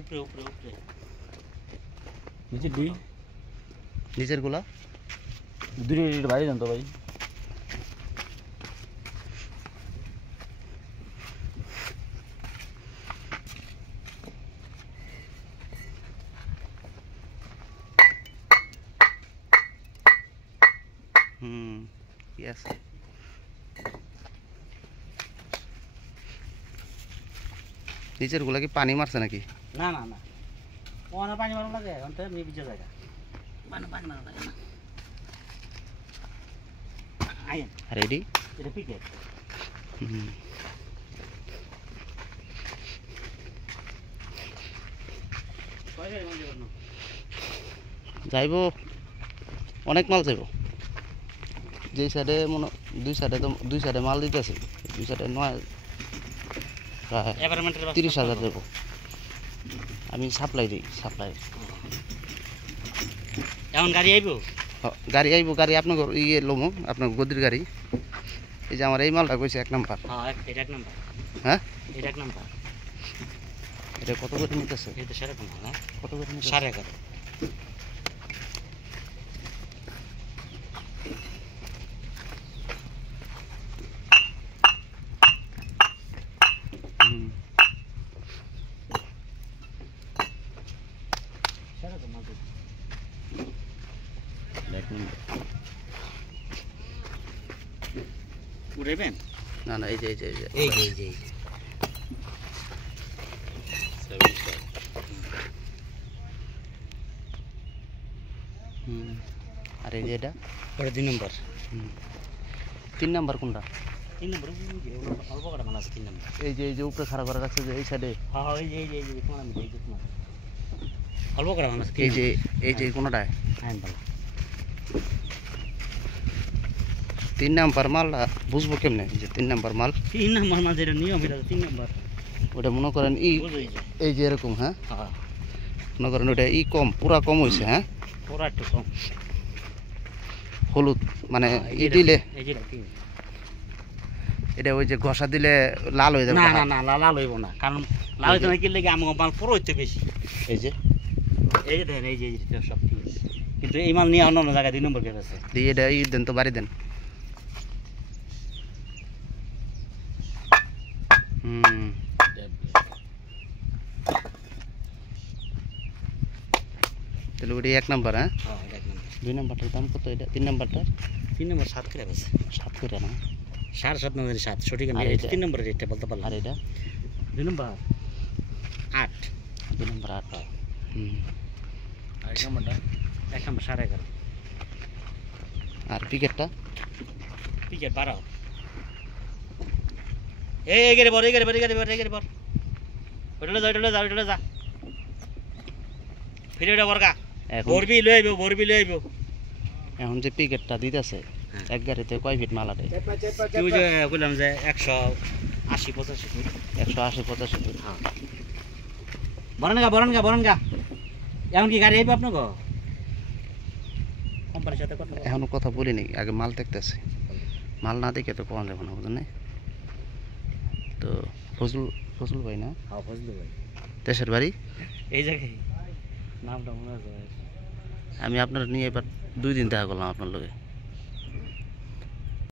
উপরে উপরে উপরে নিচে দুই নিচের গুলা দুই বাইরে যান তো ভাই। কি আছে নিচের গুলা কি পানি মারছে নাকি? না না না ওখানে পানি মারো লাগে এখন তো এমনি ভিজে জায়গা পানি মারো লাগে না আইন রেডি এটা পিকেট যাইব অনেক মাল যাইব যেই সাইডে মনে দুই সাইডে মাল দিতেছে দুই সাইডে নয় প্রায় 30,000 দেবো আমি সাপ্লাই দিই সাপ্লাই এখন গাড়ি আইব গাড়ি আইব গাড়ি আপনার ইয়ে লোমো আপনার গদির গাড়ি এই যে আমার এই মালটা কইছে 1 নাম্বার হ্যাঁ এটা 1 নাম্বার হ্যাঁ এটা 1 নাম্বার এটা কত করে নিতেছে এটা সেরকম না কত করে নিতেছে 11.5 উড়াইবেন না না এই যে আর এই যে এটা ওটা 2 নম্বর 3 নাম্বার কোনটা 3 নম্বর অল্প কটা মাল আছে 3 নম্বর এই যে উপরে খাড়া করে রাখছে যে এই সাইডে হ্যাঁ হ্যাঁ এই যে তোমার আমি দেখি তোমার অল্প কটা মাল আছে এই যে কোনটায় হ্যাঁ ভালো 3 নাম্বার মাল বুঝবো কেমনে যে 3 নাম্বার মাল 3 নম্বর মাল যেটা নিয়ম এটা 3 নম্বর ওটা মনে করেন এই যে এরকম হ্যাঁ হ্যাঁ মনে করেন ওটা কম পুরা কম হয়েছে হ্যাঁ পুরা একটু কম হলুদ মানে দিলে এই যে এটা ওই যে ঘষা দিলে লাল হয়ে যাবে না না না লাল হইব না কারণ লাল হইতে না কি লাগে আমার মাল পুরো হইতে বেশি এই যে দেখেন এই যে সব ঠিক আছে কিন্তু এই মাল নিয়ে অন্য জায়গায় 2 নম্বর কে আছে দিয়ে এটা দেন তো বাড়ি দেন তাহলে ওটা 1 নাম্বার হ্যাঁ 2 নাম্বারটার দাম কত এটা 3 নাম্বারটার 3 নম্বর 7 করে আছে 7 করে না 7.5 নম্বর 7 সঠিক আমি 3 নম্বরের রেটটা বলতে পারলাম আর এটা 2 নম্বর 8 2 নাম্বার 8 আর 1 নম্বরটা 1 নম্বর 11.5 আর পিকেটটা পিকেট 12 এই গেরে বড় ওটা যা ফিরে ওটা বর্গা বরবি লই আইবো এখন যে পিকেটটা দিতেছে এক গাড়িতে কয় ফিট মাল আটে তুই যে বললাম যে 180-85 ফিট 180-85 ফিট হ্যাঁ বরনগা এখন কি গাড়ি আইবে আপনাকে কোম্পানির সাথে কথা এখনো কথা বলিনি আগে মাল দেখতেছে মাল না দেখে তো কোন যাবে না বুঝলেন তো ফজল ভাই না হ্যাঁ ফজল ভাই দেশের বাড়ি এই জায়গায় নামটা মনে আছে আমি আপনার নিয়ে এবার 2 দিন দেখা করলাম আপনার লগে